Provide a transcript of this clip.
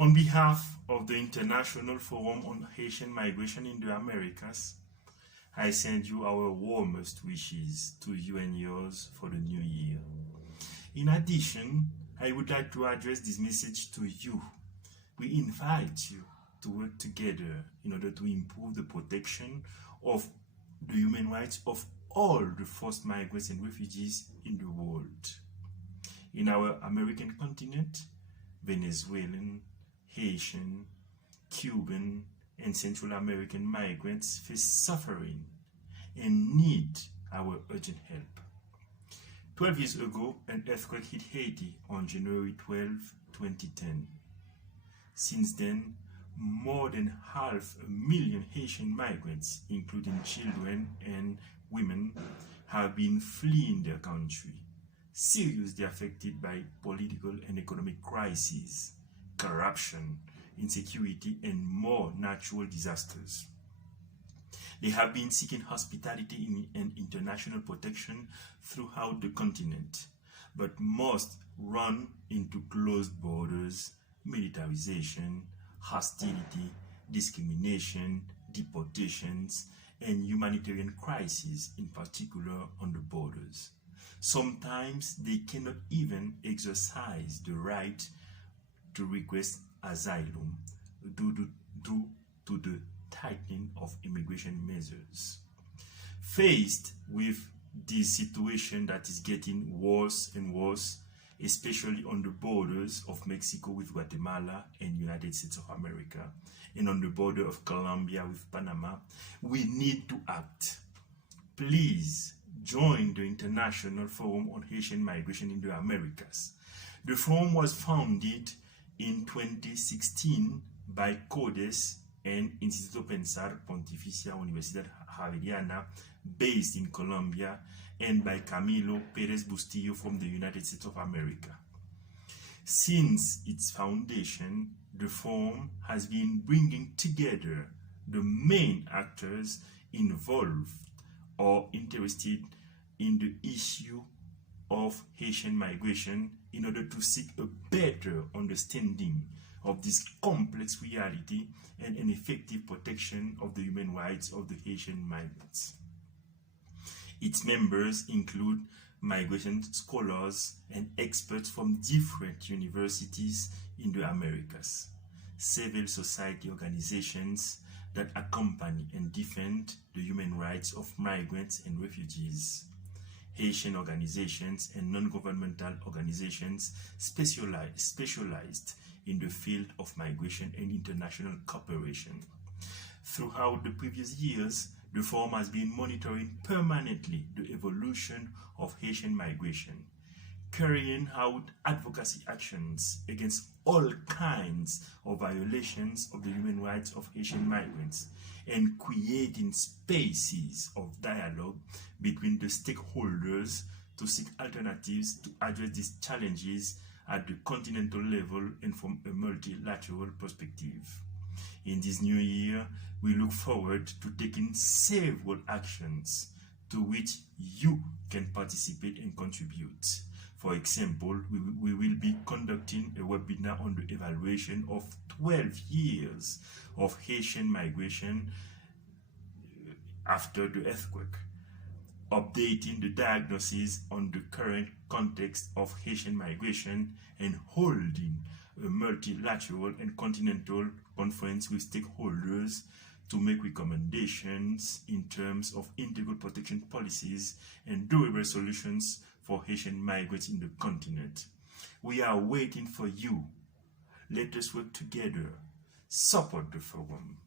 On behalf of the International Forum on Haitian Migration in the Americas, I send you our warmest wishes to you and yours for the new year. In addition, I would like to address this message to you. We invite you to work together in order to improve the protection of the human rights of all the forced migrants and refugees in the world. In our American continent, Venezuelan, Haitian, Cuban, and Central American migrants face suffering and need our urgent help. 12 years ago, an earthquake hit Haiti on January 12, 2010. Since then, more than 500,000 Haitian migrants, including children and women, have been fleeing their country, seriously affected by political and economic crises, corruption, insecurity, and more natural disasters. They have been seeking hospitality and international protection throughout the continent, but must run into closed borders, militarization, hostility, discrimination, deportations, and humanitarian crises, in particular on the borders. Sometimes they cannot even exercise the right to request asylum due to the tightening of immigration measures. Faced with this situation that is getting worse and worse, especially on the borders of Mexico with Guatemala and United States of America, and on the border of Colombia with Panama, we need to act. Please join the International Forum on Haitian Migration in the Americas. The forum was founded in 2016 by CODES and Instituto Pensar Pontificia Universidad Javeriana, based in Colombia, and by Camilo Perez Bustillo from the United States of America. Since its foundation, the forum has been bringing together the main actors involved or interested in the issue of Haitian migration in order to seek a better understanding of this complex reality and an effective protection of the human rights of the Haitian migrants. Its members include migration scholars and experts from different universities in the Americas, civil society organizations that accompany and defend the human rights of migrants and refugees, Haitian organizations and non-governmental organizations specialized in the field of migration and international cooperation. Throughout the previous years, the forum has been monitoring permanently the evolution of Haitian migration, carrying out advocacy actions against all kinds of violations of the human rights of Haitian migrants, and creating spaces of dialogue between the stakeholders to seek alternatives to address these challenges at the continental level and from a multilateral perspective. In this new year, we look forward to taking several actions to which you can participate and contribute. For example, we will be conducting a webinar on the evaluation of 12 years of Haitian migration after the earthquake, updating the diagnosis on the current context of Haitian migration, and holding a multilateral and continental conference with stakeholders to make recommendations in terms of integral protection policies and durable solutions for Haitian migrants in the continent. We are waiting for you. Let us work together. Support the forum.